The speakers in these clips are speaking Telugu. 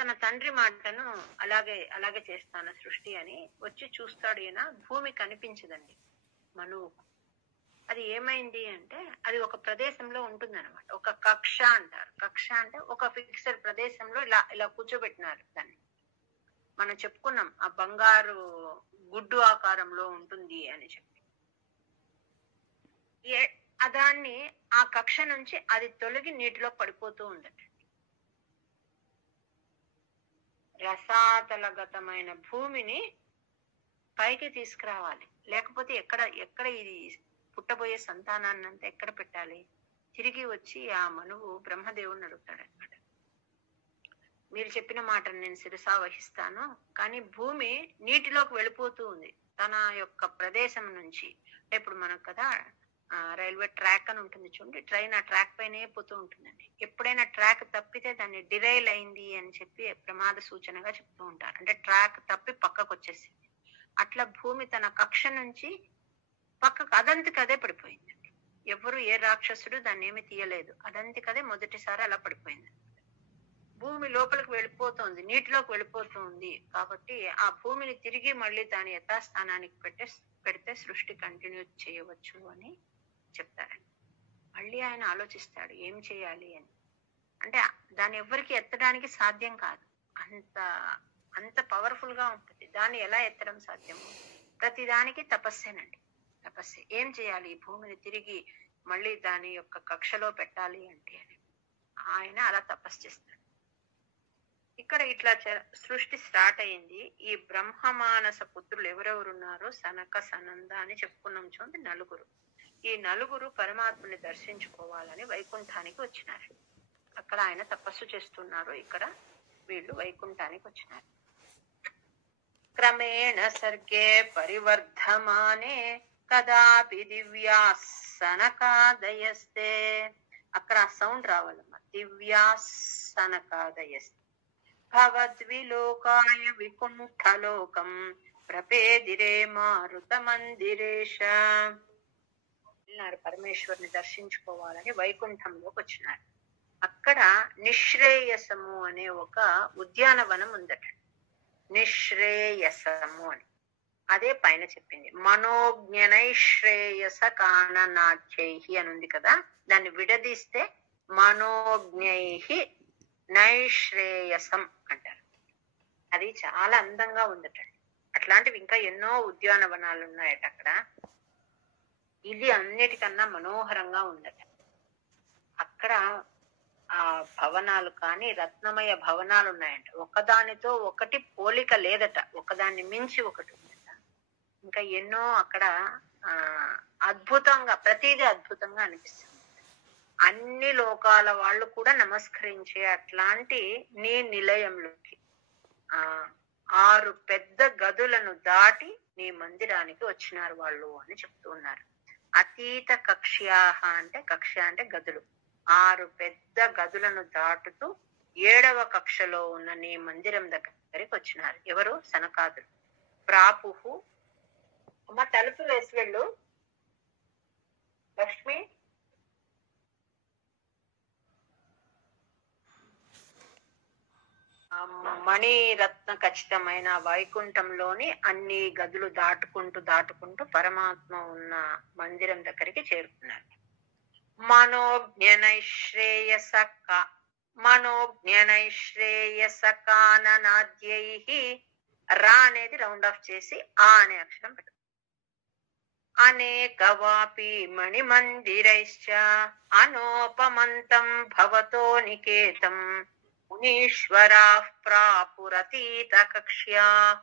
తన తండ్రి మాటను అలాగే చేస్తాను సృష్టి అని వచ్చి చూస్తాడు. ఈయన భూమి కనిపించదండి మనువుకు. అది ఏమైంది అంటే అది ఒక ప్రదేశంలో ఉంటుంది అనమాట. ఒక కక్ష అంటారు. కక్ష అంటే ఒక ఫిక్స్డ్ ప్రదేశంలో ఇలా కూర్చోబెట్టినారు దాన్ని. మనం చెప్పుకున్నాం ఆ బంగారు గుడ్డు ఆకారంలో ఉంటుంది అని చెప్పి. దాన్ని ఆ కక్ష నుంచి అది తొలగి నీటిలో పడిపోతూ ఉండట. రసాతలగతమైన భూమిని పైకి తీసుకురావాలి, లేకపోతే ఎక్కడ ఇది పుట్టబోయే సంతానాన్ని అంతా ఎక్కడ పెట్టాలి? తిరిగి వచ్చి ఆ మనువు బ్రహ్మదేవుని అడుగుతాడు అనమాట. మీరు చెప్పిన మాటను నేను శిరసా వహిస్తాను, కానీ భూమి నీటిలోకి వెళ్ళిపోతూ ఉంది తన యొక్క ప్రదేశం నుంచి. ఇప్పుడు మనకు కదా రైల్వే ట్రాక్ అని ఉంటుంది చూడండి, ట్రైన్ ఆ ట్రాక్ పైనే పోతూ ఉంటుందండి. ఎప్పుడైనా ట్రాక్ తప్పితే దాన్ని డిరైల్ అయింది అని చెప్పి ప్రమాద సూచనగా చెప్తూ ఉంటారు. అంటే ట్రాక్ తప్పి పక్కకు వచ్చేసింది. అట్లా భూమి తన కక్ష నుంచి పక్కకు అదంతకదే పడిపోయింది. ఎవరు ఏ రాక్షసుడు దాన్ని ఏమి తీయలేదు, అదంతకదే మొదటిసారి అలా పడిపోయింది. భూమి లోపలికి వెళ్ళిపోతుంది, నీటిలోకి వెళ్ళిపోతుంది. కాబట్టి ఆ భూమిని తిరిగి మళ్ళీ దాని యథాస్థానానికి పెడితే సృష్టి కంటిన్యూ చేయవచ్చు అని చెప్తారండి. మళ్ళీ ఆయన ఆలోచిస్తాడు ఏం చేయాలి అని. అంటే దాన్ని ఎవరికి ఎత్తడానికి సాధ్యం కాదు, అంత పవర్ఫుల్ గా ఉంటుంది. దాన్ని ఎలా ఎత్తడం సాధ్యము? ప్రతిదానికి తపస్సేనండి, తపస్సే. ఏం చేయాలి? ఈ భూమిని తిరిగి మళ్ళీ దాని యొక్క కక్షలో పెట్టాలి అంటే అని ఆయన అలా తపస్సు చేస్తాడు. ఇక్కడ ఇట్లా సృష్టి స్టార్ట్ అయింది. ఈ బ్రహ్మమానస పుత్రులు ఎవరెవరున్నారో సనక సనంద అని చెప్పుకున్నాం చూడండి, నలుగురు. ఈ నలుగురు పరమాత్మని దర్శించుకోవాలని వైకుంఠానికి వచ్చినారు. అక్కడ ఆయన తపస్సు చేస్తున్నారు, ఇక్కడ వీళ్ళు వైకుంఠానికి వచ్చినారు. క్రమేణ సర్గే పరివర్ధమానే కదాపి దివ్యాసనకాదయస్తే. అక్కడ సౌండ్ రావాలమ్మా, దివ్యాసనకాదయస్తే. భవద్విలోకాయ వికుంఠలోకం ప్రపేదిరే మారుత మందిరేశ. పరమేశ్వరుని దర్శించుకోవాలని వైకుంఠంలోకి వచ్చినారు. అక్కడ నిశ్రేయసము అనే ఒక ఉద్యానవనం ఉందట. నిశ్రేయసము అని అదే పైన చెప్పింది. మనోజ్ఞనైశ్రేయస కాననాథ్యై అని ఉంది కదా, దాన్ని విడదీస్తే మనోజ్ఞై నైశ్రేయసం అంటారు. అది చాలా అందంగా ఉందట. అట్లాంటివి ఇంకా ఎన్నో ఉద్యానవనాలు ఉన్నాయట అక్కడ. ఇది అన్నిటికన్నా మనోహరంగా ఉందట. అక్కడ ఆ భవనాలు కానీ రత్నమయ భవనాలు ఉన్నాయంట. ఒకదానితో ఒకటి పోలిక లేదట, ఒకదాన్ని మించి ఒకటి ఉందట. ఇంకా ఎన్నో అక్కడ అద్భుతంగా, ప్రతిదీ అద్భుతంగా అనిపిస్తుంది. అన్ని లోకాల వాళ్ళు కూడా నమస్కరించే అట్లాంటి నీ నిలయంలోకి 6 పెద్ద గదులను దాటి నీ మందిరానికి వచ్చినారు వాళ్ళు అని చెప్తూ ఉన్నారు. అతీత కక్ష్యాహ అంటే, కక్ష్య అంటే గదులు. 6 పెద్ద గదులను దాటుతూ 7వ కక్షలో ఉన్న నీ మందిరం దగ్గరికి వచ్చినారు. ఎవరు? సనకాదులు. ప్రాపుహు, అమ్మ తలుపు వేసి వెళ్ళు లక్ష్మి. మణిరత్న ఖచ్చితమైన వైకుంఠంలోని అన్ని గదులు దాటుకుంటూ పరమాత్మ ఉన్న మందిరం దగ్గరికి చేరుకున్నారు. మనోజ్ఞనైశ్రేయస కాననాద్యై. రా అనేది రౌండ్ ఆఫ్ చేసి ఆ అనే అక్షరం పెట్టు. అనేకవాపి మణిమందిరైశ్చ అనోపమంతం భవతో నికేతం మునీశ్వరాః ప్రాపురతీత కక్ష్యాః.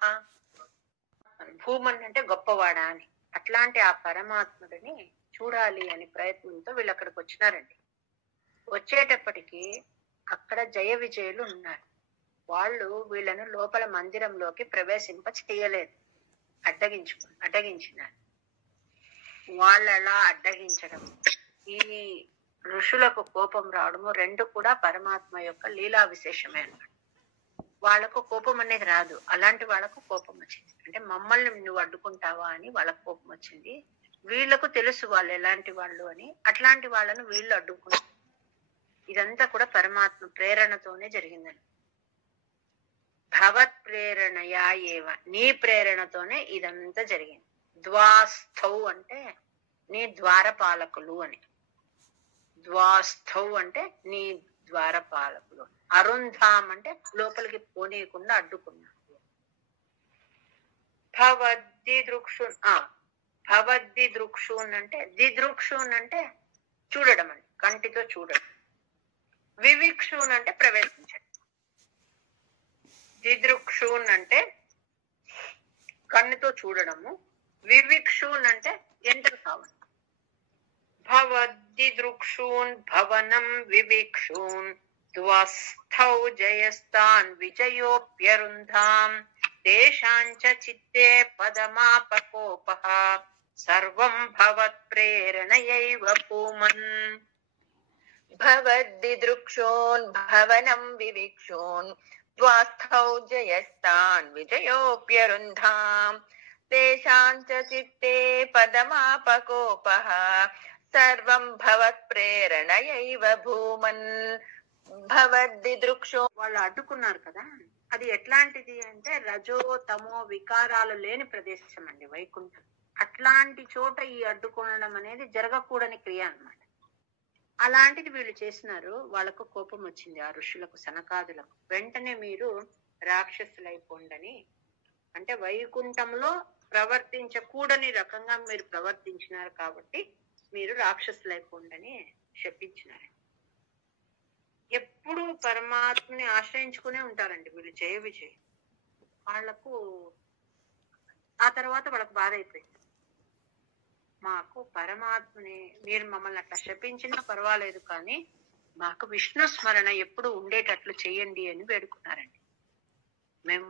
భూమన్ అంటే గొప్పవాడా అని. అట్లాంటి ఆ పరమాత్ముడిని చూడాలి అని ప్రయత్నంతో వీళ్ళు అక్కడికి వచ్చినారండి. వచ్చేటప్పటికి అక్కడ జయ విజయులు ఉన్నారు. వాళ్ళు వీళ్ళను లోపల మందిరంలోకి ప్రవేశింప చేయలేదు, అడ్డగించినారు. వాళ్ళు అలా అడ్డగించడం, ఈ ఋషులకు కోపం రావడము, రెండు కూడా పరమాత్మ యొక్క లీలా విశేషమే అన్నమాట. వాళ్ళకు కోపం అనేది రాదు, అలాంటి వాళ్ళకు కోపం వచ్చింది. అంటే మమ్మల్ని నువ్వు అడ్డుకుంటావా అని వాళ్ళకు కోపం వచ్చింది. వీళ్ళకు తెలుసు వాళ్ళు ఎలాంటి వాళ్ళు అని, అట్లాంటి వాళ్ళను వీళ్ళు అడ్డుకుంటారు. ఇదంతా కూడా పరమాత్మ ప్రేరణతోనే జరిగిందని. ప్రేరణయా ఏవ, నీ ప్రేరణతోనే ఇదంతా జరిగింది. ద్వాస్థౌ అంటే నీ ద్వారపాలకులు అని, ద్వాస్థౌ అంటే నీ ద్వారపాలకులు. అరుంధాం అంటే లోపలికి పోనీయకుండా అడ్డుకున్నారు. భవద్దిదృక్షున్, భవద్దిదృక్షున్ అంటే దిదృక్షున్ అంటే చూడడం అండి, కంటితో చూడడం. వివిక్షున్ అంటే ప్రవేశించడం. దిదృక్షున్ అంటే కన్నుతో చూడడము, వివిక్షున్ అంటే ఎంటర్ కావడం. భవద్దిదృక్షూన్ భవనం వివిక్షూన్ ధ్వస్థౌ జయస్తాన్ విజయోప్యరుంధాం తేషాంచ చిత్తే పదమాపకోపః సర్వం భవత్ప్రేరణయైవ భూమన్. భవద్దిదృక్షోన్ భవనం వివిక్షోన్ ధ్వస్థౌ జయస్తాన్ విజయోప్యరుంధాం తేషాంచ చిత్తే పదమాపకోపః సర్వం భవత్ప్రేరణయైవ భూమన్. భవద్దిదృక్షో, వాళ్ళు అడ్డుకున్నారు కదా, అది ఎట్లాంటిది అంటే రజో తమో వికారాలు లేని ప్రదేశం అండి వైకుంఠం. అట్లాంటి చోట ఈ అడ్డుకోవడం అనేది జరగకూడని క్రియ అన్నమాట. అలాంటిది వీళ్ళు చేసినారు. వాళ్ళకు కోపం వచ్చింది ఆ ఋషులకు, సనకాదులకు. వెంటనే మీరు రాక్షసులైపోండని, అంటే వైకుంఠంలో ప్రవర్తించకూడని రకంగా మీరు ప్రవర్తించినారు కాబట్టి మీరు రాక్షసులైపోండని శపించినారు. ఎప్పుడు పరమాత్మని ఆశ్రయించుకునే ఉంటారండి వీళ్ళు, జయ విజయ్. వాళ్లకు ఆ తర్వాత వాళ్ళకు బాధ అయిపోయింది. మాకు పరమాత్మని మీరు మమ్మల్ని అట్లా శపించినా పర్వాలేదు, కానీ మాకు విష్ణు స్మరణ ఎప్పుడు ఉండేటట్లు చెయ్యండి అని వేడుకున్నారండి. మేము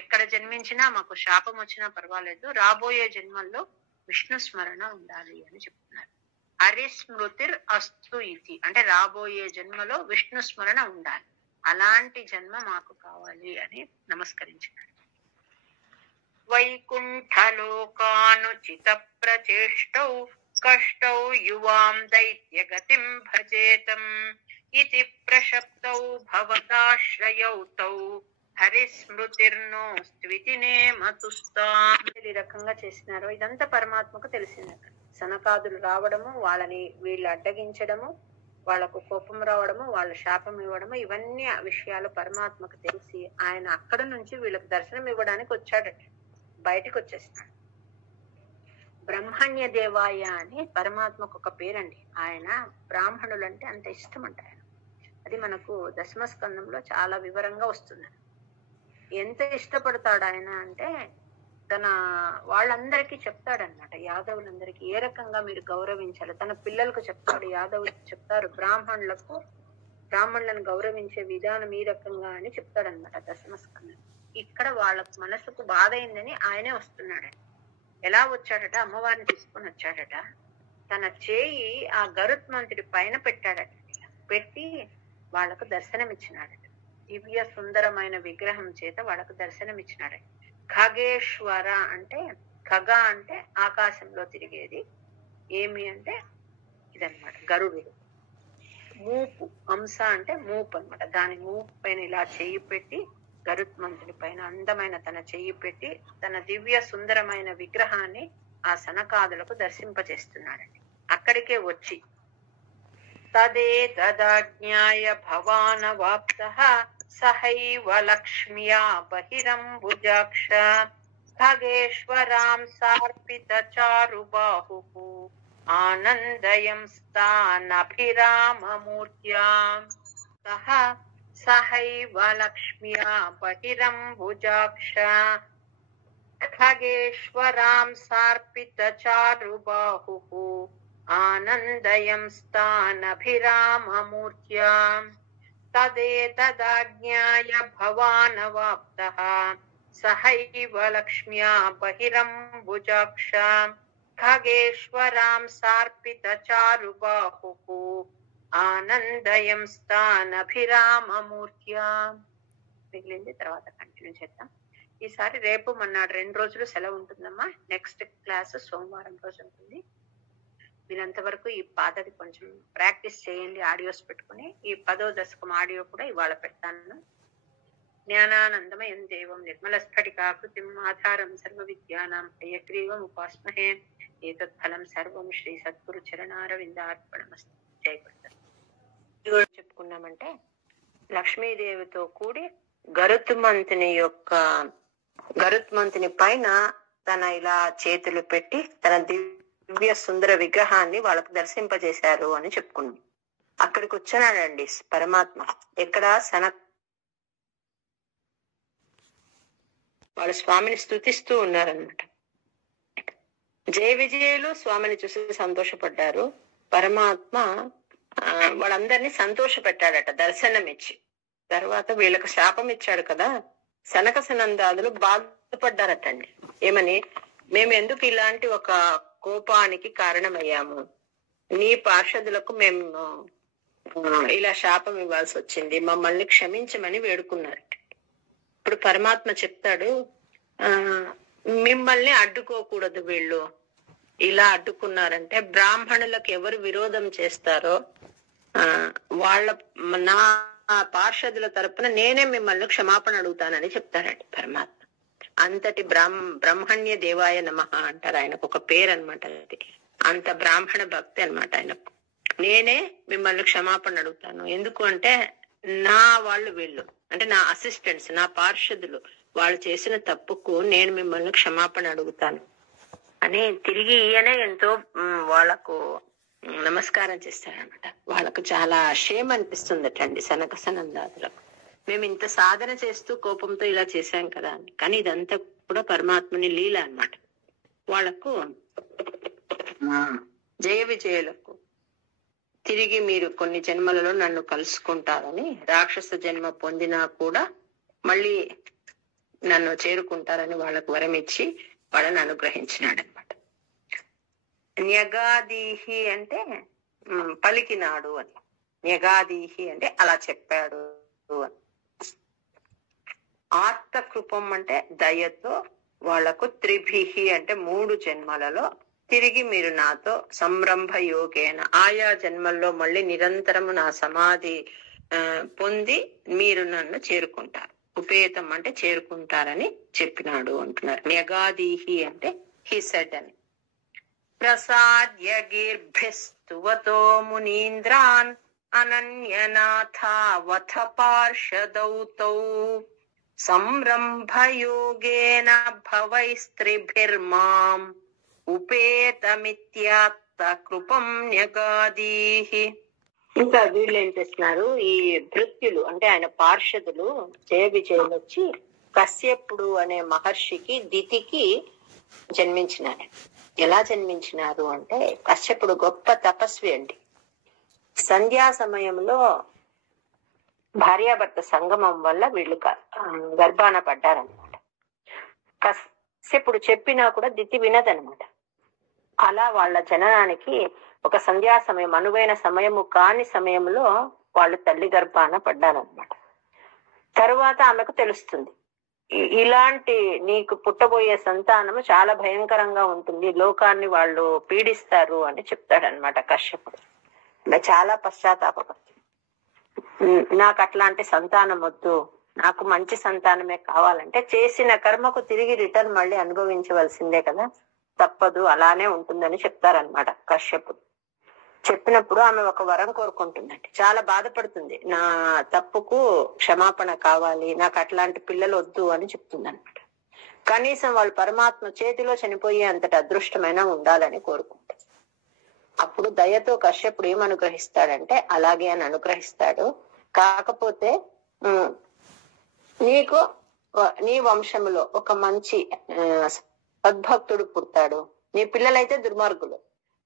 ఎక్కడ జన్మించినా మాకు శాపం వచ్చినా పర్వాలేదు, రాబోయే జన్మల్లో విష్ణు స్మరణ ఉండాలి అని చెప్తున్నారు. హరిస్మృతిర్ అస్తు ఇది అంటే రాబోయే జన్మలో విష్ణు స్మరణ ఉండాలి, అలాంటి జన్మ మాకు కావాలి అని నమస్కరించినారు. వైకుంఠలోకానుచిత ప్రచేష్టౌ కష్టౌ యువాం దైత్యగతిం భజేతం ఇతి ప్రశప్తౌ భవతాశ్రయౌ తౌ హరిస్మృతిర్నో స్త్వితి నేమతుస్తాం. ఈ రకంగా చేసినారో ఇదంతా పరమాత్మకు తెలిసింది. సనకాదులు రావడము, వాళ్ళని వీళ్ళు అడ్డగించడము, వాళ్ళకు కోపం రావడము, వాళ్ళ శాపం ఇవ్వడము, ఇవన్నీ విషయాలు పరమాత్మకు తెలిసి ఆయన అక్కడ నుంచి వీళ్ళకి దర్శనం ఇవ్వడానికి వచ్చాడట. బయటకు వచ్చేసినాడు. బ్రహ్మణ్య దేవాయ అని పరమాత్మకు ఒక పేరండి. ఆయన బ్రాహ్మణులు అంటే అంత ఇష్టం అంట ఆయన. అది మనకు దశమ స్కందంలో చాలా వివరంగా వస్తుంది. ఎంత ఇష్టపడతాడు ఆయన అంటే తన వాళ్ళందరికీ చెప్తాడనమాట, యాదవులందరికీ ఏ రకంగా మీరు గౌరవించాలి. తన పిల్లలకు చెప్తాడు, యాదవులకు చెప్తారు, బ్రాహ్మణులను గౌరవించే విధానం ఈ రకంగా అని చెప్తాడనమాట దశమ స్కందం. ఇక్కడ వాళ్ళకు మనసుకు బాధ అయిందని ఆయనే వస్తున్నాడట. ఎలా వచ్చాడట, అమ్మవారిని తీసుకొని వచ్చాడట. తన చేయి ఆ గరుత్మంతుడి పైన పెట్టాడట. పెట్టి వాళ్ళకు దర్శనం ఇచ్చినాడట. దివ్య సుందరమైన విగ్రహం చేత వాళ్ళకు దర్శనం ఇచ్చినాడట. ఖగేశ్వర అంటే, ఖగ అంటే ఆకాశంలో తిరిగేది, ఏమి అంటే ఇదన్నమాట గరుడు. మూపు అంశ అంటే మూపు అన్నమాట. దాని మూపు పైన ఇలా చెయ్యి పెట్టి గరుత్మంతుడి పైన అందమైన తన చెయ్యి పెట్టి తన దివ్య సుందరమైన విగ్రహాన్ని ఆ సనకాదులకు దర్శింపజేస్తున్నాడండి. అక్కడికే వచ్చి తదే తదాజ్ఞాయ భవానవాప్తః సహైవ లక్ష్మ్యా బహిరంబుజాక్ష ఖగేశ్వరాం సార్పిత చారుబాహుః ఆనందయం స్థానభిరామమూర్త్యాం సహ సహైవ లక్ష్మ్యా బహిరంబుజాక్ష ఖగేశ్వరాం సార్పిత చారుబాహుః ఆనందయం స్థానభిరామమూర్త్యాం తదేతదాజ్ఞాయ భవానవాప్తః సహైవ లక్ష్మ్యా బహిరంబుజాక్ష ఖగేశ్వరాం సార్పిత చారుబాహుః ఆనందయం స్థానభిరామమూర్త్యాం. మిగిలింది తర్వాత కంటిన్యూ చేద్దాం. ఈసారి రేపు మన్నాడు 2 రోజులు సెలవు ఉంటుందమ్మా. నెక్స్ట్ క్లాస్ సోమవారం రోజు ఉంటుంది. మీరంతవరకు ఈ పాతది కొంచెం ప్రాక్టీస్ చేయండి, ఆడియోస్ పెట్టుకుని. ఈ 10వ దశకం ఆడియో కూడా ఇవాళ పెడతాను. జ్ఞానానందమయం దేవం నిర్మలస్ఫటికాకృతిం ఆధారం సర్వ విద్యానాం హయగ్రీవం ఉపాస్మహే ఏతత్ఫలం సర్వం శ్రీ సద్గురు చరణారవిందార్పణమస్తు. జై గురు. చెప్పుకున్నామంటే లక్ష్మీదేవితో కూడి గరుత్మంతుని పైన తన ఇలా చేతులు పెట్టి తన దివ్య సుందర విగ్రహాన్ని వాళ్ళకు దర్శింపజేశారు అని చెప్పుకున్నాం. అక్కడికి వచ్చానండి పరమాత్మ. ఎక్కడ వాళ్ళు స్వామిని స్తుతిస్తూ ఉన్నారనమాట. జయ విజయులు స్వామిని చూసి సంతోషపడ్డారు. పరమాత్మ వాళ్ళందరినీ సంతోష పెట్టాడట దర్శనం ఇచ్చి. తర్వాత వీళ్ళకి శాపం ఇచ్చాడు కదా, సనక సనందాదులు బాధపడ్డారటండి. ఏమని? మేము ఎందుకు ఇలాంటి ఒక కోపానికి కారణమయ్యాము, నీ పార్షదులకు మేము ఇలా శాపం ఇవ్వాల్సి వచ్చింది, మమ్మల్ని క్షమించమని వేడుకున్నారట. ఇప్పుడు పరమాత్మ చెప్తాడు, మిమ్మల్ని అడ్డుకోకూడదు, వీళ్ళు ఇలా అడ్డుకున్నారంటే బ్రాహ్మణులకు ఎవరు విరోధం చేస్తారో నా పార్షదుల తరపున నేనే మిమ్మల్ని క్షమాపణ అడుగుతానని చెప్తారండి పరమాత్మ. అంతటి బ్రహ్మణ్య దేవాయ నమః అంటారు. ఆయనకు ఒక పేరు అనమాట అది. అంత బ్రాహ్మణ భక్తి అనమాట ఆయనకు. నేనే మిమ్మల్ని క్షమాపణ అడుగుతాను. ఎందుకు అంటే నా వాళ్ళు వీళ్ళు అంటే నా అసిస్టెంట్స్, నా పార్షదులు, వాళ్ళు చేసిన తప్పుకు నేను మిమ్మల్ని క్షమాపణ అడుగుతాను అని తిరిగి ఈయనే ఎంతో వాళ్ళకు నమస్కారం చేస్తారనమాట. వాళ్ళకు చాలా షేమ్ అనిపిస్తుందటండి సనక సనందాదులకు. మేము ఇంత సాధన చేస్తూ కోపంతో ఇలా చేశాం కదా అని. కానీ ఇదంతా కూడా పరమాత్మని లీల అనమాట. వాళ్ళకు జయ విజయులకు తిరిగి మీరు కొన్ని జన్మలలో నన్ను కలుసుకుంటారని, రాక్షస జన్మ పొందినా కూడా మళ్ళీ నన్ను చేరుకుంటారని వాళ్ళకు వరం ఇచ్చి వాళ్ళని అనుగ్రహించినాడు అనమాట. న్యగాదీహి అంటే పలికినాడు అని, న్యగాదీహి అంటే అలా చెప్పాడు అని. ఆర్తకృపం అంటే దయతో వాళ్లకు, త్రిభిహి అంటే 3 జన్మలలో తిరిగి మీరు నాతో సంరంభ యోగేన ఆయా జన్మల్లో మళ్ళీ నిరంతరము నా సమాధి పొంది మీరు నన్ను చేరుకుంటారు. ఉపేతం అంటే చేరుకుంటారని చెప్పినాడు అంటున్నారు. న్యగాదీహి అంటే హి సెడ్ అని. ప్రసాద్య గీర్భిస్తువతో మునీంద్రాన్ అనన్యనాథావథ పార్షదౌతౌ సంరంభయోగేన భవైస్త్రిభిర్మాం ఉపేతమిత్యాత్త కృపం న్యగాదీహి. ఇంకా వీళ్ళు ఏం చేస్తున్నారు, ఈ భృత్యులు అంటే ఆయన పార్షదులు జయ విజయులు వచ్చి కశ్యపుడు అనే మహర్షికి దితికి జన్మించినారు. ఎలా జన్మించినారు అంటే, కశ్యపుడు గొప్ప తపస్వి అండి. సంధ్యా సమయంలో భార్యాభర్త సంగమం వల్ల వీళ్ళు గర్భాన పడ్డారనమాట. కశ్యపుడు చెప్పినా కూడా దితి వినదనమాట. అలా వాళ్ళ జననానికి ఒక సంధ్యా సమయం, అనువైన సమయము కాని సమయంలో వాళ్ళు తల్లి గర్భాన పడ్డారనమాట. తరువాత ఆమెకు తెలుస్తుంది, ఇలాంటి నీకు పుట్టబోయే సంతానము చాలా భయంకరంగా ఉంటుంది, లోకాన్ని వాళ్ళు పీడిస్తారు అని చెప్తాడనమాట కశ్యపుడు. చాలా పశ్చాత్తాపడుతుంది. నాకు అట్లాంటి సంతానం వద్దు, నాకు మంచి సంతానమే కావాలంటే చేసిన కర్మకు తిరిగి రిటర్న్ మళ్ళీ అనుభవించవలసిందే కదా, తప్పదు, అలానే ఉంటుందని చెప్తారనమాట కశ్యపుడు. చెప్పినప్పుడు ఆమె ఒక వరం కోరుకుంటుందండి. చాలా బాధపడుతుంది, నా తప్పుకు క్షమాపణ కావాలి, నాకు అట్లాంటి పిల్లలు వద్దు అని చెప్తుంది అనమాట. కనీసం వాళ్ళు పరమాత్మ చేతిలో చనిపోయే అంతటి అదృష్టమైనా ఉండాలని కోరుకుంటుంది. అప్పుడు దయతో కశ్యపుడు ఏం అనుగ్రహిస్తాడంటే అలాగే అని అనుగ్రహిస్తాడు. కాకపోతే నీకు నీ వంశంలో ఒక మంచి సద్భక్తుడు పుడతాడు, నీ పిల్లలైతే దుర్మార్గులు,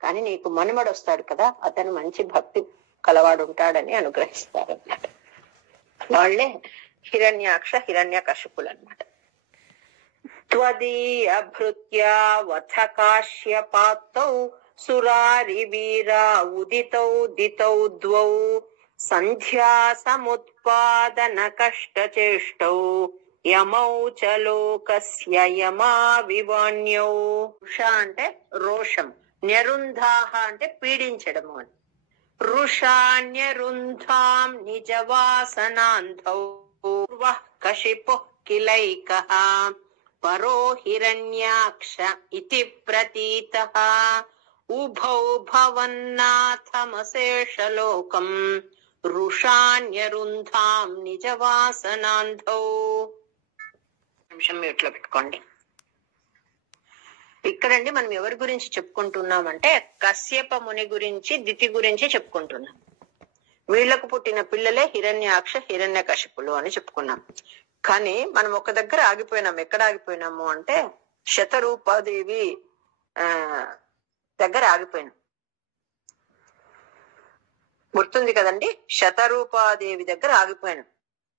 కానీ నీకు మనుమడు వస్తాడు కదా, అతను మంచి భక్తి కలవాడు ఉంటాడని అనుగ్రహిస్తారు అన్నమాట. వాళ్ళే హిరణ్యాక్ష హిరణ్యకశిపులు అన్నమాట. త్వదీయ భృత్యా వథ కాశ్యపాత్తౌ సురారి వీరా ఉదితౌ దితౌ ద్వౌ సంధ్యా సముత్పాదన కష్ట చేష్టౌ యమౌ చ లోకస్య యమా వివాన్యౌ. రుష అంటే రోషం, న్యరుంధాహ అంటే పీడించడము అని. రుషాన్యరుంధాం నిజవాసనాంధౌ కశిపు కిలైకః పరో హిరణ్యాక్ష ఇతి ప్రతీతః ఉభౌ భవన్నాథమశేషలోకం రుషాన్యరుంధాం నిజవాసనాంధౌ. నిమిషం మ్యూట్లో పెట్టుకోండి. ఇక్కడండి మనం ఎవరి గురించి చెప్పుకుంటున్నామంటే కశ్యప ముని గురించి, దితి గురించి చెప్పుకుంటున్నాం. వీళ్లకు పుట్టిన పిల్లలే హిరణ్యాక్ష హిరణ్యకశిపులు అని చెప్పుకున్నాం. కానీ మనం ఒక దగ్గర ఆగిపోయినాం. ఎక్కడ ఆగిపోయినాము అంటే శతరూపాదేవి దగ్గర ఆగిపోయినాం. గుర్తుంది కదండి, శతరూపాదేవి దగ్గర ఆగిపోయాను.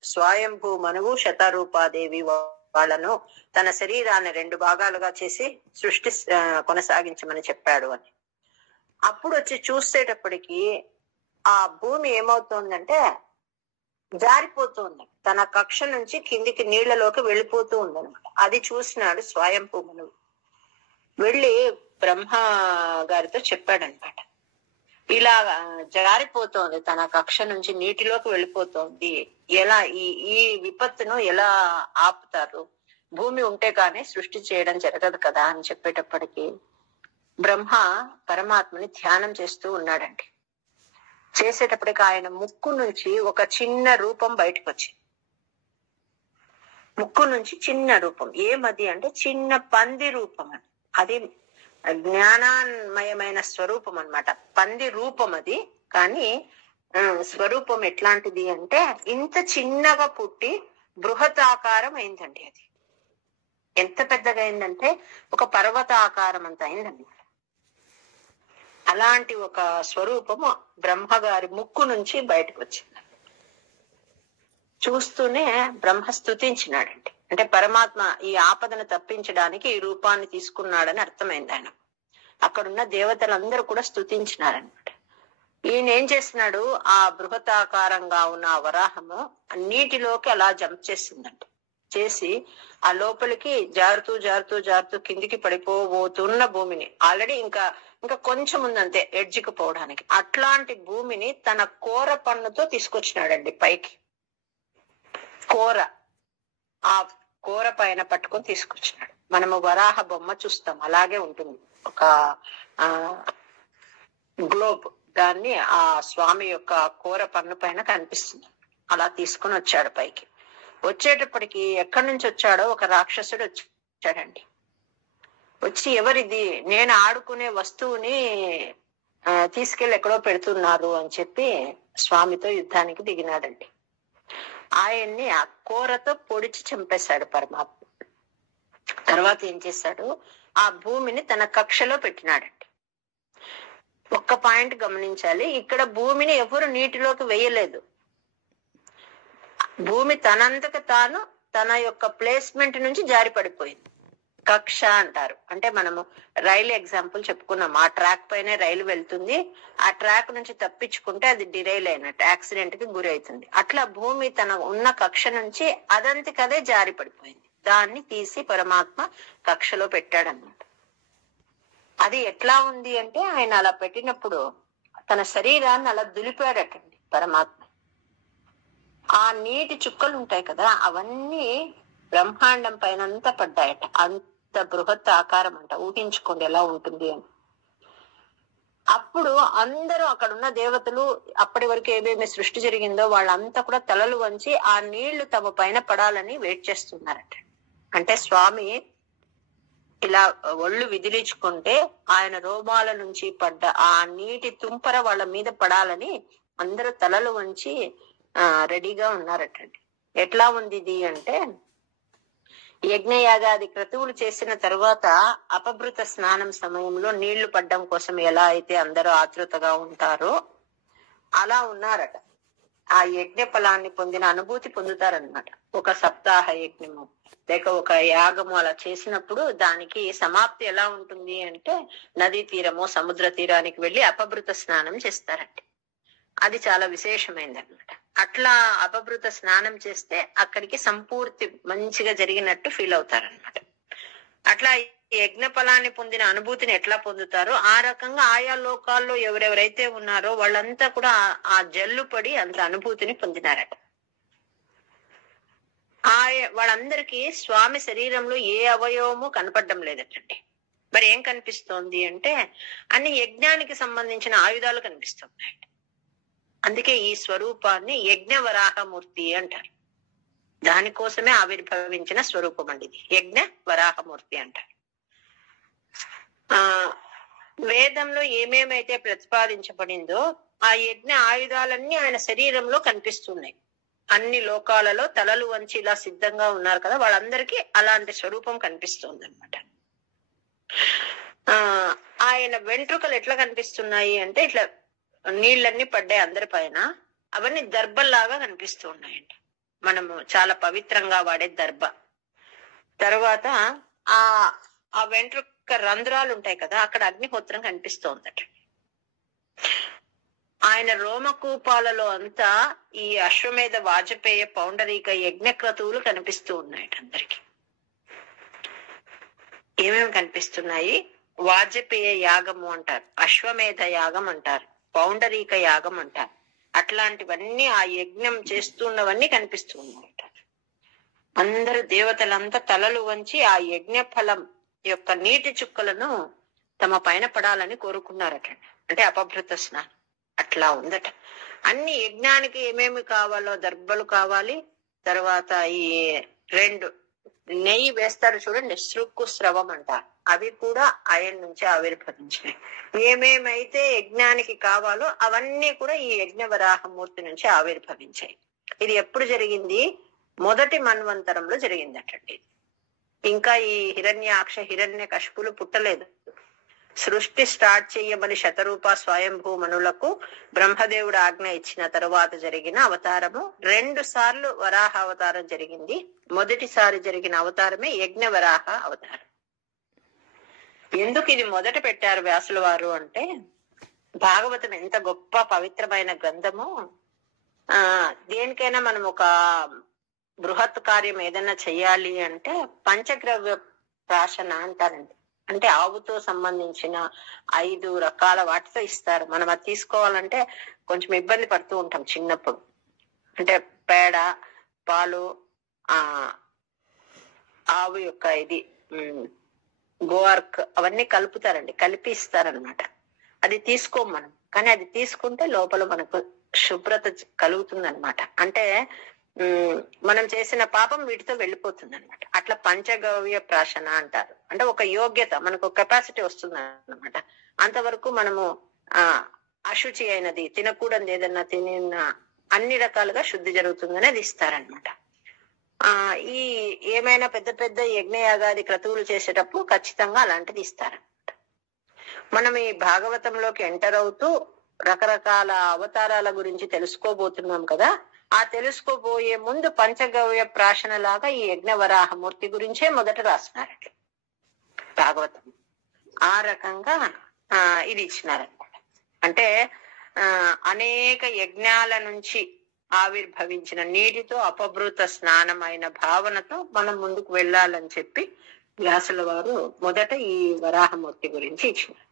స్వయంభూ మనువు శతరూపాదేవి వాళ్ళను తన శరీరాన్ని 2 భాగాలుగా చేసి సృష్టి కొనసాగించమని చెప్పాడు అని. అప్పుడు వచ్చి చూసేటప్పటికి ఆ భూమి ఏమవుతోందంటే జారిపోతుంది. తన కక్ష నుంచి కిందికి నీళ్లలోకి వెళ్ళిపోతూ ఉందన్నమాట. అది చూసినాడు స్వయంభూ మనువు. వెళ్ళి బ్రహ్మ గారితో చెప్పాడనమాట, ఇలా జారిపోతోంది, తన కక్ష నుంచి నీటిలోకి వెళ్ళిపోతోంది, ఎలా ఈ విపత్తును ఎలా ఆపుతారు, భూమి ఉంటే కానీ సృష్టి చేయడం జరగదు కదా అని చెప్పేటప్పటికి బ్రహ్మ పరమాత్మని ధ్యానం చేస్తూ ఉన్నాడండి. చేసేటప్పటికి ఆయన ముక్కు నుంచి ఒక చిన్న రూపం బయటకు వచ్చింది. ముక్కు నుంచి చిన్న రూపం. ఏమది అంటే చిన్న పంది రూపం అని. అది జ్ఞానాన్మయమైన స్వరూపం అన్నమాట. పంది రూపం అది. కానీ స్వరూపం ఎట్లాంటిది అంటే ఇంత చిన్నగా పుట్టి బృహతాకారం అయిందండి. అది ఎంత పెద్దగా అయిందంటే ఒక పర్వతాకారం అంత అయిందండి. అలాంటి ఒక స్వరూపము బ్రహ్మగారి ముక్కు నుంచి బయటకు వచ్చింది. చూస్తూనే బ్రహ్మ స్తుతించినాడండి. అంటే పరమాత్మ ఈ ఆపదను తప్పించడానికి ఈ రూపాన్ని తీసుకున్నాడని అర్థమైంది ఆయన. అక్కడున్న దేవతలందరూ కూడా స్తుతించినారనమాట. ఈయన ఏం చేస్తున్నాడు, ఆ బృహతాకారంగా ఉన్న వరాహము నీటిలోకి అలా జంప్ చేసిందంట. చేసి ఆ లోపలికి జారుతూ జారుతూ జారుతూ కిందికి పడిపోబోతున్న భూమిని, ఆల్రెడీ ఇంకా కొంచెం ఉందంతే ఎడ్జికి పోవడానికి, అట్లాంటి భూమిని తన కోర పన్నుతో తీసుకొచ్చినాడండి పైకి. ఆ కోర పైన పట్టుకొని తీసుకొచ్చినాడు. మనము వరాహ బొమ్మ చూస్తాం, అలాగే ఉంటుంది ఒక గ్లోబ్. దాన్ని ఆ స్వామి యొక్క కోర పన్ను పైన కనిపిస్తుంది. అలా తీసుకొని వచ్చాడు పైకి. వచ్చేటప్పటికి ఎక్కడి నుంచి వచ్చాడో ఒక రాక్షసుడు వచ్చాడండి. వచ్చి ఎవరిది, నేను ఆడుకునే వస్తువుని తీసుకెళ్లి ఎక్కడో పెడుతున్నారు అని చెప్పి స్వామితో యుద్ధానికి దిగినాడండి. ఆయన్ని ఆ కూరతో పొడిచి చంపేశాడు పరమాత్మ. తర్వాత ఏం చేశాడు, ఆ భూమిని తన కక్షలో పెట్టినాడండి. ఒక్క పాయింట్ గమనించాలి, ఇక్కడ భూమిని ఎవరు నీటిలోకి వేయలేదు. భూమి తనంతకు తాను తన యొక్క ప్లేస్మెంట్ నుంచి జారి పడిపోయింది. కక్ష అంటారు. అంటే మనము రైలు ఎగ్జాంపుల్ చెప్పుకున్నాం. ఆ ట్రాక్ పైనే రైలు వెళ్తుంది. ఆ ట్రాక్ నుంచి తప్పించుకుంటే అది డిరైల్ అయినట్టు, యాక్సిడెంట్ కి గురి అవుతుంది. అట్లా భూమి తన ఉన్న కక్ష నుంచి అదంతకదే జారి పడిపోయింది. దాన్ని తీసి పరమాత్మ కక్షలో పెట్టాడన్నమాట. అది ఎట్లా ఉంది అంటే ఆయన అలా పెట్టినప్పుడు తన శరీరాన్ని అలా దులిపాడటండి పరమాత్మ. ఆ నీటి చుక్కలు ఉంటాయి కదా, అవన్నీ బ్రహ్మాండం పైన అంతా పడ్డాయట. అంత బృహత్ ఆకారం అంట. ఊహించుకోండి ఎలా ఉంటుంది అని. అప్పుడు అందరూ అక్కడ ఉన్న దేవతలు, అప్పటి వరకు ఏమేమి సృష్టి జరిగిందో వాళ్ళంతా కూడా తలలు వంచి ఆ నీళ్లు తమ పైన పడాలని వెయిట్ చేస్తున్నారట. అంటే స్వామి ఇలా ఒళ్ళు విదిలించుకుంటే ఆయన రోమాల నుంచి పడ్డ ఆ నీటి తుంపర వాళ్ళ మీద పడాలని అందరూ తలలు వంచి రెడీగా ఉన్నారటండి. ఎట్లా ఉంది ఇది అంటే, యజ్ఞయాగాది క్రతువులు చేసిన తర్వాత అపభృత స్నానం సమయంలో నీళ్లు పడ్డం కోసం ఎలా అయితే అందరూ ఆతృతగా ఉంటారో అలా ఉన్నారట. ఆ యజ్ఞ ఫలాన్ని పొందిన అనుభూతి పొందుతారనమాట. ఒక సప్తాహ యజ్ఞము లేక ఒక యాగము అలా చేసినప్పుడు దానికి సమాప్తి ఎలా ఉంటుంది అంటే నదీ తీరమో సముద్ర తీరానికి వెళ్లి అపభృత స్నానం చేస్తారండి. అది చాలా విశేషమైంది అనమాట. అట్లా అపభృత స్నానం చేస్తే అక్కడికి సంపూర్తి మంచిగా జరిగినట్టు ఫీల్ అవుతారనమాట. అట్లా యజ్ఞ ఫలాన్ని పొందిన అనుభూతిని ఎట్లా పొందుతారో ఆ రకంగా ఆయా లోకాల్లో ఎవరెవరైతే ఉన్నారో వాళ్ళంతా కూడా ఆ జల్లు పడి అంత అనుభూతిని పొందినారట. వాళ్ళందరికీ స్వామి శరీరంలో ఏ అవయవము కనపడడం లేదటండి. మరి ఏం కనిపిస్తోంది అంటే అన్ని యజ్ఞానికి సంబంధించిన ఆయుధాలు కనిపిస్తున్నాయి. అందుకే ఈ స్వరూపాన్ని యజ్ఞ వరాహమూర్తి అంటారు. దానికోసమే ఆవిర్భవించిన స్వరూపం అండి ఇది, యజ్ఞ వరాహమూర్తి అంటారు. వేదంలో ఏమేమైతే ప్రతిపాదించబడిందో ఆ యజ్ఞ ఆయుధాలన్నీ ఆయన శరీరంలో కనిపిస్తున్నాయి. అన్ని లోకాలలో తలలు వంచి ఇలా సిద్ధంగా ఉన్నారు కదా, వాళ్ళందరికీ అలాంటి స్వరూపం కనిపిస్తుంది అనమాట. ఆయన వెంట్రుకలు ఎట్లా కనిపిస్తున్నాయి అంటే ఇట్లా నీళ్ళన్నీ పడ్డాయి అందరి పైన, అవన్నీ దర్భల్లాగా కనిపిస్తూ ఉన్నాయండి. మనము చాలా పవిత్రంగా వాడే దర్భ. తర్వాత ఆ వెంట్రుక రంధ్రాలు ఉంటాయి కదా, అక్కడ అగ్నిహోత్రం కనిపిస్తోందట. ఆయన రోమకూపాలలో అంతా ఈ అశ్వమేధ వాజపేయ పౌండరీక యజ్ఞక్రతువులు కనిపిస్తూ ఉన్నాయట అందరికి. ఏమేమి కనిపిస్తున్నాయి? వాజపేయ యాగము అంటారు, అశ్వమేధ యాగం అంటారు, పౌండరీక యాగం అంటారు. అట్లాంటివన్నీ ఆ యజ్ఞం చేస్తున్నవన్నీ కనిపిస్తూ ఉన్నాయట. అందరు దేవతలంతా తలలు వంచి ఆ యజ్ఞ ఫలం యొక్క నీటి చుక్కలను తమ పైన పడాలని కోరుకున్నారట. అంటే అపభృత స్నానం అట్లా ఉందట. అన్ని యజ్ఞానికి ఏమేమి కావాలో దర్భలు కావాలి, తర్వాత ఈ 2 నెయ్యి వేస్తారు చూడండి, శృక్కు స్రవం అంటారు, అవి కూడా ఆయన నుంచి ఆవిర్భవించినాయి. ఏమేమైతే యజ్ఞానికి కావాలో అవన్నీ కూడా ఈ యజ్ఞ వరాహమూర్తి నుంచి ఆవిర్భవించాయి. ఇది ఎప్పుడు జరిగింది? మొదటి మన్వంతరంలో జరిగిందటండి. ఇంకా ఈ హిరణ్యాక్ష హిరణ్య కశిపులు పుట్టలేదు. సృష్టి స్టార్ట్ చేయమని శతరూప స్వయంభూ మనులకు బ్రహ్మదేవుడు ఆజ్ఞ ఇచ్చిన తరువాత జరిగిన అవతారము 2 సార్లు వరాహ అవతారం జరిగింది. మొదటిసారి జరిగిన అవతారమే యజ్ఞ వరాహ అవతారం. ఎందుకు ఇది మొదట పెట్టారు వ్యాసుల వారు అంటే, భాగవతం ఎంత గొప్ప పవిత్రమైన గ్రంథము. దేనికైనా మనం ఒక బృహత్ కార్యం ఏదైనా చెయ్యాలి అంటే పంచద్రవ్య ప్రాశన అంటారండి. అంటే ఆవుతో సంబంధించిన 5 రకాల వాటితో ఇస్తారు. మనం అది తీసుకోవాలంటే కొంచెం ఇబ్బంది పడుతూ ఉంటాం చిన్నప్పుడు. అంటే పేడ, పాలు, ఆవు యొక్క ఇది గోవర్క్ అవన్నీ కలుపుతారండి, కలిపి ఇస్తారనమాట. అది తీసుకోం మనం, కానీ అది తీసుకుంటే లోపల మనకు శుభ్రత కలుగుతుంది అనమాట. అంటే మనం చేసిన పాపం వీటితో వెళ్ళిపోతుంది అనమాట. అట్లా పంచగవ్య ప్రాశన అంటారు. అంటే ఒక యోగ్యత, మనకు కెపాసిటీ వస్తుంది అనమాట. అంతవరకు మనము అశుచి అయినది తినకూడదు ఏదన్నా తిన అన్ని రకాలుగా శుద్ధి జరుగుతుందని అది ఇస్తారనమాట. ఈ ఏమైనా పెద్ద పెద్ద యజ్ఞయాగాది క్రతువులు చేసేటప్పుడు ఖచ్చితంగా అలాంటిది ఇస్తారనమాట. మనం ఈ భాగవతంలోకి ఎంటర్ అవుతూ రకరకాల అవతారాల గురించి తెలుసుకోబోతున్నాం కదా. ఆ తెలుసుకోబోయే ముందు పంచగవ్య ప్రాశన లాగా ఈ యజ్ఞ వరాహమూర్తి గురించే మొదట రాసినారట భాగవతం. ఆ రకంగా ఇది ఇచ్చినారనమాట. అంటే అనేక యజ్ఞాల నుంచి ఆవిర్భవించిన నీటితో అపభృత స్నానమైన భావనతో మనం ముందుకు వెళ్ళాలని చెప్పి వ్యాసుల వారు మొదట ఈ వరాహమూర్తి గురించి ఇచ్చినారు.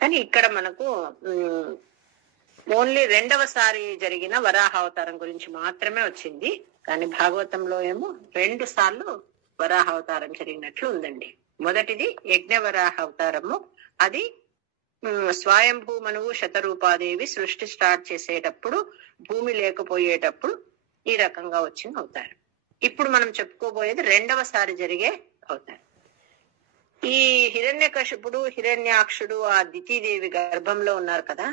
కానీ ఇక్కడ మనకు ఓన్లీ 2వసారి జరిగిన వరాహ అవతారం గురించి మాత్రమే వచ్చింది. కానీ భాగవతంలో ఏమో 2 సార్లు వరాహ అవతారం జరిగినట్లు ఉందండి. మొదటిది యజ్ఞ వరాహ అవతారము, అది స్వయంభూ మనువు శతరూపాదేవి సృష్టి స్టార్ట్ చేసేటప్పుడు, భూమి లేకపోయేటప్పుడు ఈ రకంగా వచ్చిన అవతారం. ఇప్పుడు మనం చెప్పుకోబోయేది 2వసారి జరిగే అవతారం. ఈ హిరణ్యకశిపుడు హిరణ్యాక్షుడు ఆ దితీదేవి గర్భంలో ఉన్నారు కదా,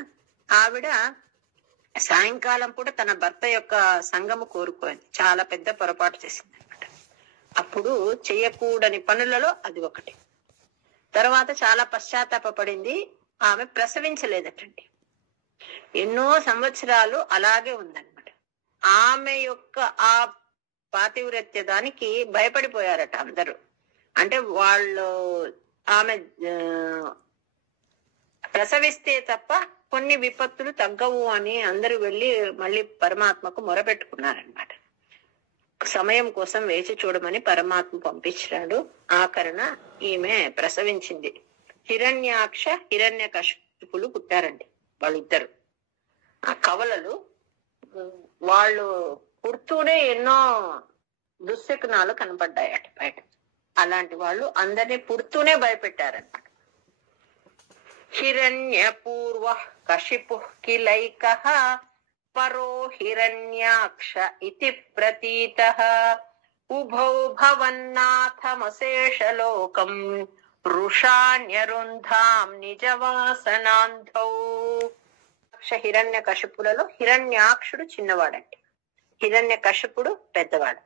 ఆవిడ సాయంకాలం పూట తన భర్త యొక్క సంగము కోరుకోండి, చాలా పెద్ద పొరపాటు చేసింది అనమాట. అప్పుడు చేయకూడని పనులలో అది ఒకటి. తర్వాత చాలా పశ్చాత్తాపడింది. ఆమె ప్రసవించలేదటండి. ఎన్నో సంవత్సరాలు అలాగే ఉందన్నమాట. ఆమె యొక్క ఆ పాతివ్రత్య దానికి భయపడిపోయారట అందరూ. అంటే వాళ్ళు ఆమె ప్రసవిస్తే తప్ప కొన్ని విపత్తులు తగ్గవు అని అందరూ వెళ్ళి మళ్ళీ పరమాత్మకు మొరపెట్టుకున్నారనమాట. సమయం కోసం వేచి చూడమని పరమాత్మ పంపించాడు. ఆఖరణ ఈమె ప్రసవించింది. హిరణ్యాక్ష హిరణ్యకశిపులు పుట్టారండి వాళ్ళిద్దరు. ఆ కవలలు వాళ్ళు పుడుతూనే ఎన్నో దుశ్శకునాలు కనపడ్డాయట బయట. అలాంటి వాళ్ళు అందరినీ పుడుతూనే భయపెట్టారన్నమాట. హిరణ్యపూర్వ కశిపు కిలైకః పరో హిరణ్యాక్ష ఇతి ప్రతీతః ఉభౌ భవన్నాథమశేషలోకం వృషాన్యరుంధాం నిజవాసనాంధౌ. హిరణ్య కశిపులలో హిరణ్యాక్షుడు చిన్నవాడండి, హిరణ్య కశిపుడు పెద్దవాడు.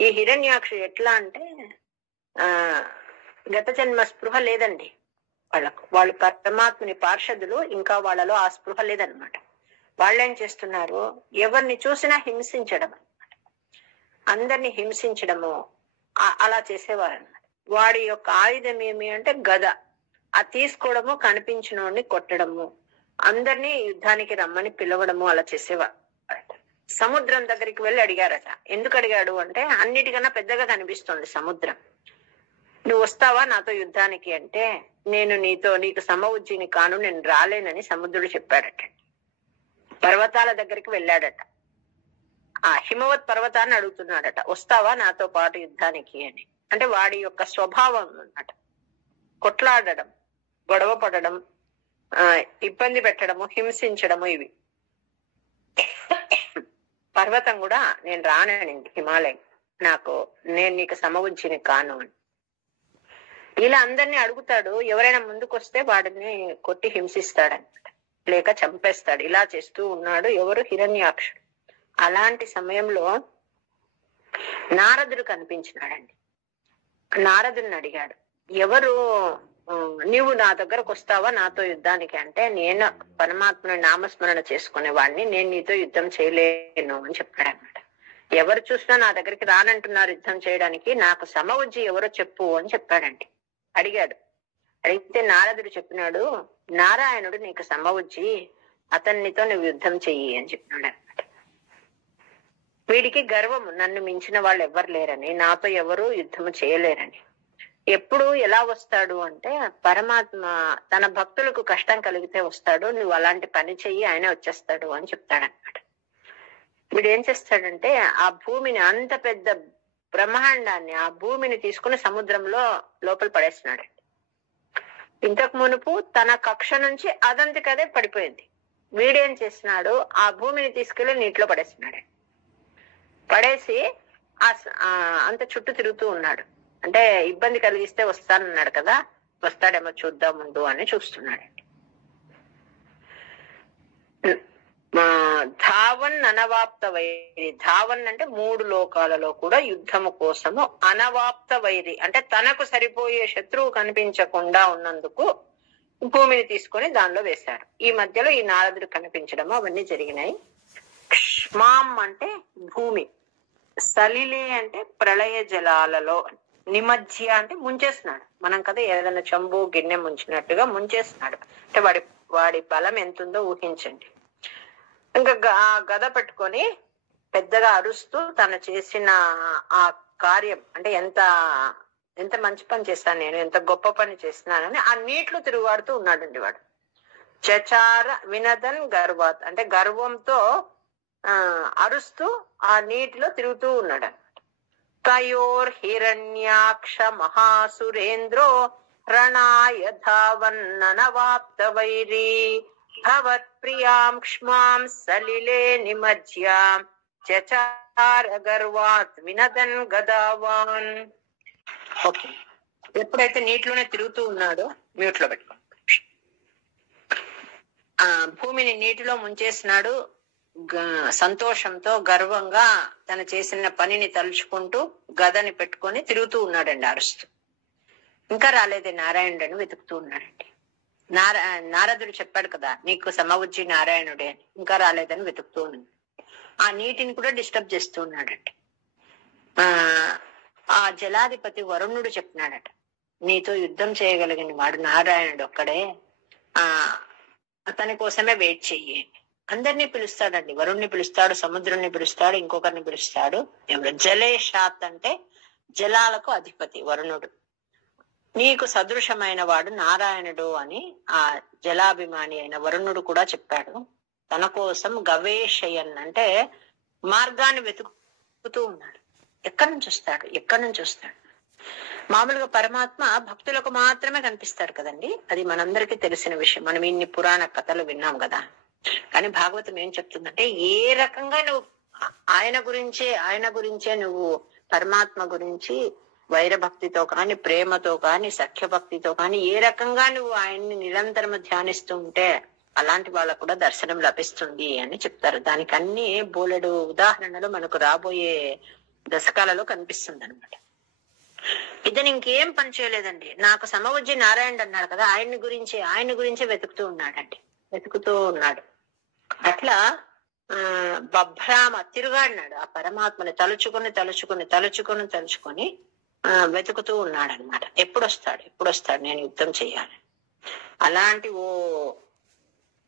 ఈ హిరణ్యాక్షుడు ఎట్లా అంటే గత జన్మ స్పృహ లేదండి వాళ్ళకు. వాళ్ళు పరమాత్ముని పార్షదులు, ఇంకా వాళ్ళలో ఆ స్పృహ లేదనమాట. వాళ్ళేం చేస్తున్నారు, ఎవరిని చూసినా హింసించడం అనమాట, అందరిని హింసించడము అలా చేసేవారు అనమాట. వాడి యొక్క ఆయుధం ఏమి అంటే గద. అది తీసుకోవడము, కనిపించిన వాడిని కొట్టడము, అందరినీ యుద్ధానికి రమ్మని పిలవడము అలా చేసేవారు. సముద్రం దగ్గరికి వెళ్ళి అడిగారట. ఎందుకు అడిగాడు అంటే, అన్నిటికన్నా పెద్దగా కనిపిస్తుంది సముద్రం, నువ్వు వస్తావా నాతో యుద్ధానికి అంటే, నేను నీకు సమఉజ్జీని కాను, నేను రాలేనని సముద్రుడు చెప్పాడట. పర్వతాల దగ్గరికి వెళ్ళాడట, ఆ హిమవత్ పర్వతాన్ని అడుగుతున్నాడట, వస్తావా నాతో పాటు యుద్ధానికి అని. అంటే వాడి యొక్క స్వభావం అన్నమాట, కొట్లాడడం, గొడవ పడడం, ఇబ్బంది పెట్టడము, హింసించడము ఇవి. పర్వతం కూడా నేను రానండి హిమాలయం, నేను నీకు సమఉజ్జీని కాను అని. ఇలా అందరినీ అడుగుతాడు. ఎవరైనా ముందుకు వస్తే వాడిని కొట్టి హింసిస్తాడనమాట, లేక చంపేస్తాడు. ఇలా చేస్తూ ఉన్నాడు ఎవరు, హిరణ్యాక్షుడు. అలాంటి సమయంలో నారదుడు కనిపించినాడండి. నారదుడిని అడిగాడు, ఎవరు నీవు నా దగ్గరకు వస్తావా నాతో యుద్ధానికి అంటే, నేను పరమాత్మని నామస్మరణ చేసుకునే వాడిని, నేను నీతో యుద్ధం చేయలేను అని చెప్పాడు అనమాట. ఎవరు చూసినా నా దగ్గరికి రానంటున్నారు యుద్ధం చేయడానికి, నాకు సమఉజ్జి ఎవరో చెప్పు అని చెప్పాడండి. అడిగితే నారదుడు చెప్పినాడు, నారాయణుడు నీకు సమఉజ్జి, అతనితో నువ్వు యుద్ధం చెయ్యి అని చెప్పినాడు అనమాట. వీడికి గర్వము, నన్ను మించిన వాళ్ళు ఎవ్వరు లేరని, నాతో ఎవరు యుద్ధము చేయలేరని. ఎప్పుడు ఎలా వస్తాడు అంటే, పరమాత్మ తన భక్తులకు కష్టం కలిగితే వస్తాడు, నువ్వు అలాంటి పని చెయ్యి, ఆయన వచ్చేస్తాడు అని చెప్తాడనమాట. వీడు ఏం చేస్తాడంటే, ఆ భూమిని, అంత పెద్ద బ్రహ్మాండాన్ని, ఆ భూమిని తీసుకుని సముద్రంలో లోపల పడేస్తున్నాడు. ఇంతకు మునుపు తన కక్ష నుంచి అదంతకదే పడిపోయింది. వీడేం చేస్తున్నాడు, ఆ భూమిని తీసుకెళ్లి నీటిలో పడేస్తున్నాడు. పడేసి అంత చుట్టూ తిరుగుతూ ఉన్నాడు. అంటే ఇబ్బంది కలిగిస్తే వస్తానన్నాడు కదా, వస్తాడేమో చూద్దాం ముందు అని చూస్తున్నాడు. ధావన్ అనవాప్త వైరి. ధావన్ అంటే 3 లోకాలలో కూడా యుద్ధము కోసము, అనవాప్త వైరి అంటే తనకు సరిపోయే శత్రువు కనిపించకుండా ఉన్నందుకు భూమిని తీసుకొని దానిలో వేశారు. ఈ మధ్యలో ఈ నారదుడు కనిపించడము అవన్నీ జరిగినాయి. క్ష్మాం అంటే భూమి, సలిలే అంటే ప్రళయ జలాలలో, నిమజ్య అంటే ముంచేస్తున్నాడు. మనం కదా ఏదైనా చెంబు గిన్నె ముంచినట్టుగా ముంచేస్తున్నాడు. అంటే వాడి బలం ఎంతుందో ఊహించండి. ఇంకా గద పెట్టుకొని పెద్దగా అరుస్తూ తను చేసిన ఆ కార్యం, అంటే ఎంత మంచి పని చేస్తాను నేను, ఎంత గొప్ప పని చేస్తున్నానని ఆ నీటిలో తిరుగువాడుతూ ఉన్నాడండి వాడు. చచార వినదన్ గర్వాత్ అంటే గర్వంతో అరుస్తూ ఆ నీటిలో తిరుగుతూ ఉన్నాడు. తయోర్ హిరణ్యాక్ష మహాసురేంద్రో రణాయ ధావన్ననవాప్త వైరీ భవత్ ప్రియాం క్ష్మాం సలిలే నిమజ్యాం చచార గర్వాత్ వినదన్ గదావాన్. ఓకే, ఎప్పుడైతే నీటిలోనే తిరుగుతూ ఉన్నాడో మ్యూట్ లో పెట్టుకో. భూమిని నీటిలో ముంచేసినాడు. సంతోషంతో గర్వంగా తను చేసిన పనిని తలుచుకుంటూ గదని పెట్టుకొని తిరుగుతూ ఉన్నాడండి అరుస్తూ. ఇంకా రాలేదే నారాయణుడని వెతుకుతూ ఉన్నాడండి. నారదుడు చెప్పాడు కదా నీకు సమఉజ్జి నారాయణుడే అని, ఇంకా రాలేదని వెతుకుతూ ఉన్నాడు. ఆ నీటిని కూడా డిస్టర్బ్ చేస్తూ ఉన్నాడండి. ఆ జలాధిపతి వరుణుడు చెప్పినాడట, నీతో యుద్ధం చేయగలిగిన వాడు నారాయణుడు ఒక్కడే, అతని కోసమే వెయిట్ చెయ్యి. అందరినీ పిలుస్తాడండి, వరుణ్ణి పిలుస్తాడు, సముద్రుణ్ణి పిలుస్తాడు, ఇంకొకరిని పిలుస్తాడు. ఎవరు? జలేషాత్ అంటే జలాలకు అధిపతి వరుణుడు. నీకు సదృశమైన వాడు నారాయణుడు అని ఆ జలాభిమాని అయిన వరుణుడు కూడా చెప్పాడు. తన కోసం గవేషయన్ అంటే మార్గాన్ని వెతుకుతూ ఉన్నాడు. ఎక్కడి నుంచి వస్తాడు? మామూలుగా పరమాత్మ భక్తులకు మాత్రమే కనిపిస్తాడు కదండి, అది మనందరికీ తెలిసిన విషయం. మనం ఇన్ని పురాణ కథలు విన్నాం కదా. కానీ భాగవతం ఏం చెప్తుందంటే, ఏ రకంగా నువ్వు ఆయన గురించే నువ్వు పరమాత్మ గురించి వైరభక్తితో కానీ, ప్రేమతో కానీ, సఖ్యభక్తితో కానీ, ఏ రకంగా నువ్వు ఆయన్ని నిరంతరం ధ్యానిస్తూ ఉంటే అలాంటి వాళ్ళకు కూడా దర్శనం లభిస్తుంది అని చెప్తారు. దానికి అన్ని బోలెడు ఉదాహరణలు మనకు రాబోయే దశకాలలో కనిపిస్తుంది అనమాట. ఇతను ఇంకేం పని చేయలేదండి. నాకు సమవుజ్జి నారాయణ అన్నాడు కదా, ఆయన గురించే వెతుకుతూ ఉన్నాడు. అట్లా బభ్రామ తిరుగాడినాడు. ఆ పరమాత్మని తలుచుకొని వెతుకుతూ ఉన్నాడు అనమాట. ఎప్పుడు వస్తాడు నేను యుద్ధం చెయ్యాలి. అలాంటి ఓ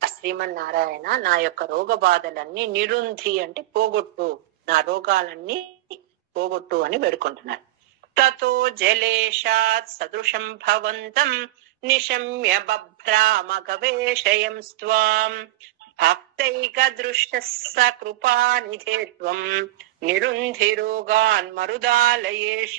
శ్రీమన్నారాయణ, నా యొక్క రోగ బాధలన్నీ నిరుంధి అంటే పోగొట్టు, నా రోగాలన్నీ పోగొట్టు అని వేడుకుంటున్నాడు. తతో జలేషాత్ సదృశం భవంతం నిశమ్య బభ్రామ గవేషయం స్వాం భక్తైక దృష్ట కృపానిధే త్వం నిరుంధి రోగాన్ మరుదాలయేష.